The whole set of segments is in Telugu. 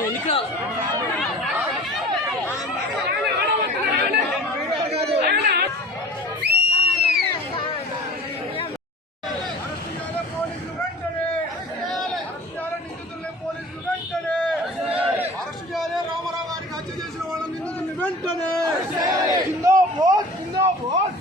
ఎన్నికలు వెంటనే. జిందాబాద్ జిందాబాద్.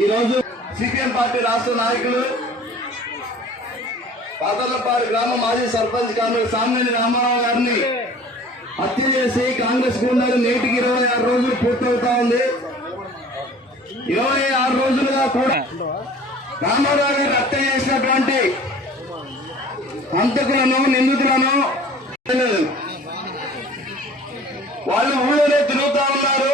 ఈ రోజు సిపిఎం పార్టీ రాష్ట్ర నాయకులు పాతర్లపాడు గ్రామ మాజీ సర్పంచ్ కాంగ్రెస్ సామినేని రామారావు గారిని హత్య చేసి కాంగ్రెస్ గుండాలు నేటికి ఇరవై ఆరు రోజులు పూర్తవుతా ఉంది. ఇరవై ఆరు రోజులుగా కూడా రామారావు గారిని హత్య చేసినటువంటి హంతకులను నిందితులను వాళ్ళు ఊళ్ళోనే తిరుగుతా ఉన్నారు.